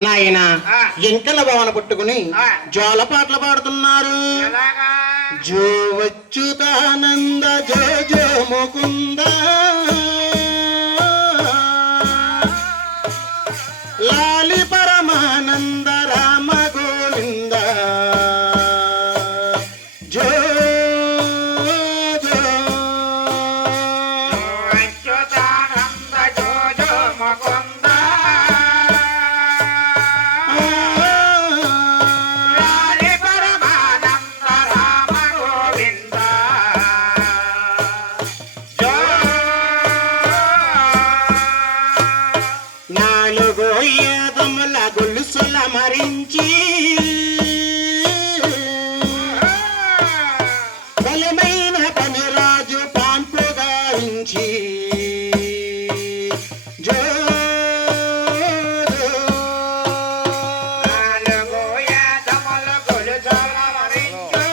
నాయన ఎంకల భావన పట్టుకుని జోల పాటలు పాడుతున్నారు. జో వచ్చుతానంద జో జో ముకుంద లాలి పరమానంద రామ గోవింద జో జో అచ్యుతానంద జో జో ముకుంద లాలి పరమానంద రామ గోవింద జో. నాలుగో ఏదముల గొలుసుల మరించి బలమైన పనిరాజు పాంపు గారించి జో నాలుగు యాదముల గొలుసుల మరించు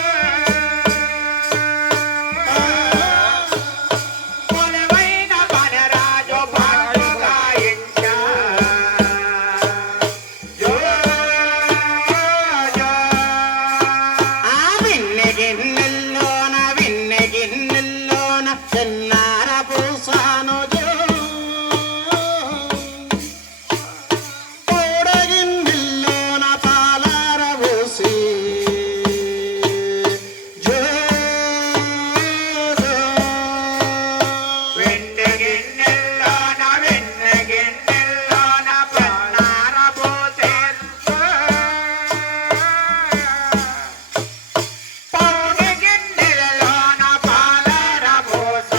కొలువైన పనిరాజు పాండు గాయించ జో జో. ఆ విన్నె గిన్నెల్లోన చెన్నార పూసాను జో కూడగిన్నెల్లోన పాలార పూసి జో జో. వెన్నె గిన్నెల్లోన పన్నార పోసేందు పౌడి గిన్నెలలోన పాలార పోస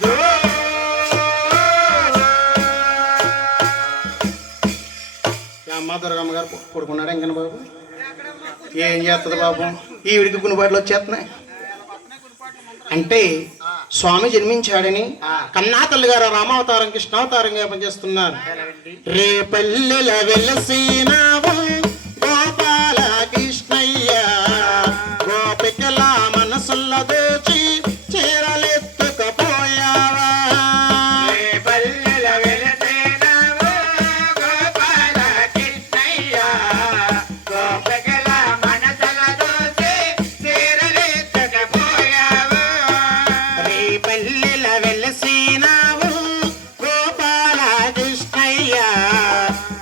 జో. అమ్మ దుర్గమ్మ గారు పడుకున్నాడు ఇంకన బాబు ఏం చేస్తుంది బాబు ఈవిడికి గుణపాట్లు వచ్చేస్తున్నాయి అంటే స్వామి జన్మించాడని కన్నా తల్లి గారు రామావతారం కృష్ణావతారంగా పనిచేస్తున్నారు. రేపల్లెల వెలసినావు గోపాల కృష్ణయ్య గోపికల మనసుల్ల దోచి చీరలెత్తుకపోయావా పల్లెల వెలసేనవో గోపాల కృష్ణయ్య గోపికల మనసుల దోసి చీరలెత్తుకపోయావు. రేపల్లెల వెలసినావు గోపాల కృష్ణయ్య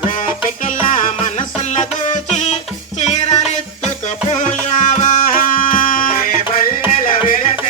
గోపికల మనసుల్ల దోచి చీరలెత్తుకపోయావా పల్లెల వెలసేనవో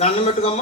దండం పెట్టుకోమ్మా.